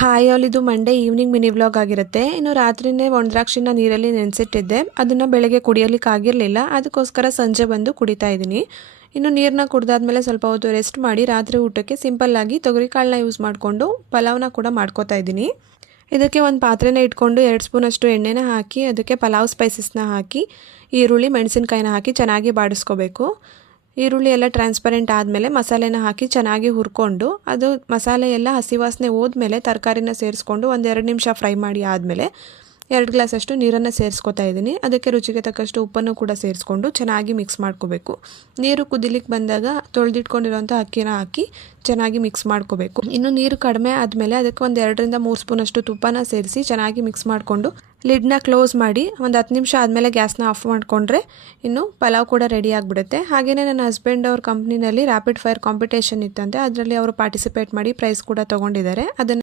Hi all, ಇದು Monday evening mini vlog ಆಗಿರುತ್ತೆ. ಇನ್ನು ರಾತ್ರಿನೇ ಒಣದ್ರಾಕ್ಷಿನ ನೀರಲ್ಲಿ ನೆನೆಸಿಟ್ಟಿದ್ದೆ. ಅದನ್ನು ಬೆಳಗ್ಗೆ ಕುಡಿಯೋಲಿಕ್ಕೆ ಆಗಿರಲಿಲ್ಲ, ಅದಕ್ಕೋಸ್ಕರ ಸಂಜೆ ಬಂದು ಕುಡಿತಾ ಇದ್ದೀನಿ. ಇನ್ನು ನೀರನ್ನ ಕುಡ್ದಾದ್ಮೇಲೆ ಸ್ವಲ್ಪ ಹೊತ್ತು ರೆಸ್ಟ್ ಮಾಡಿ ರಾತ್ರಿ ಊಟಕ್ಕೆ ಸಿಂಪಲ್ಲಾಗಿ ತೊಗರಿಕಾಳನ್ನ ಯೂಸ್ ಮಾಡಿಕೊಂಡು ಪಲಾವ್ನ ಕೂಡ ಮಾಡ್ಕೋತಾ ಇದ್ದೀನಿ. ಇದಕ್ಕೆ ಒಂದು ಪಾತ್ರೆನ ಇಟ್ಕೊಂಡು 2 ಸ್ಪೂನಷ್ಟು ಎಣ್ಣೆನ ಹಾಕಿ ಅದಕ್ಕೆ ಪಲಾವ್ ಸ್ಪೈಸಸ್ನ ಹಾಕಿ ಈರುಳ್ಳಿ ಮೆಣಸಿನ್ಕಾಯಿನ ಹಾಕಿ ಚೆನ್ನಾಗಿ ಬಾಡಿಸ್ಕೋಬೇಕು. ಈರುಳ್ಳಿ ಎಲ್ಲ ಟ್ರಾನ್ಸ್ಪರೆಂಟ್ ಆದಮೇಲೆ ಮಸಾಲೆನ ಹಾಕಿ ಚೆನ್ನಾಗಿ ಹುರ್ಕೊಂಡು ಅದು ಮಸಾಲೆ ಎಲ್ಲ ಹಸಿ ವಾಸನೆ ಹೋದ್ಮೇಲೆ ತರಕಾರಿನ ಸೇರಿಸ್ಕೊಂಡು ಒಂದು 2 ನಿಮಿಷ ಫ್ರೈ ಮಾಡಿ ಆದಮೇಲೆ 2 ಗ್ಲಾಸಷ್ಟು ನೀರನ್ನು ಸೇರಿಸ್ಕೊತಾ ಇದ್ದೀನಿ. ಅದಕ್ಕೆ ರುಚಿಗೆ ತಕ್ಕಷ್ಟು ಉಪ್ಪನ್ನು ಕೂಡ ಸೇರಿಸ್ಕೊಂಡು ಚೆನ್ನಾಗಿ ಮಿಕ್ಸ್ ಮಾಡ್ಕೋಬೇಕು. ನೀರು ಕುದಿಲಿಕ್ಕೆ ಬಂದಾಗ ತೊಳೆದಿಟ್ಕೊಂಡಿರೋಂಥ ಅಕ್ಕಿನ ಹಾಕಿ ಚೆನ್ನಾಗಿ ಮಿಕ್ಸ್ ಮಾಡ್ಕೋಬೇಕು. ಇನ್ನು ನೀರು ಕಡಿಮೆ ಆದಮೇಲೆ ಅದಕ್ಕೆ ಒಂದು 2 ರಿಂದ 3 ಸ್ಪೂನಷ್ಟು ತುಪ್ಪನ ಸೇರಿಸಿ ಚೆನ್ನಾಗಿ ಮಿಕ್ಸ್ ಮಾಡಿಕೊಂಡು ಲಿಡ್ನ ಕ್ಲೋಸ್ ಮಾಡಿ ಒಂದು 10 ನಿಮಿಷ ಆದಮೇಲೆ ಗ್ಯಾಸ್ನ ಆಫ್ ಮಾಡಿಕೊಂಡ್ರೆ ಇನ್ನು ಪಲಾವ್ ಕೂಡ ರೆಡಿ ಆಗಿಬಿಡುತ್ತೆ. ಹಾಗೆಯೇ ನನ್ನ ಹಸ್ಬೆಂಡ್ ಅವ್ರ ಕಂಪ್ನಿನಲ್ಲಿ ರ್ಯಾಪಿಡ್ ಫೈರ್ ಕಾಂಪಿಟೇಷನ್ ಇತ್ತಂತೆ, ಅದರಲ್ಲಿ ಅವರು ಪಾರ್ಟಿಸಿಪೇಟ್ ಮಾಡಿ ಪ್ರೈಸ್ ಕೂಡ ತೊಗೊಂಡಿದ್ದಾರೆ. ಅದನ್ನು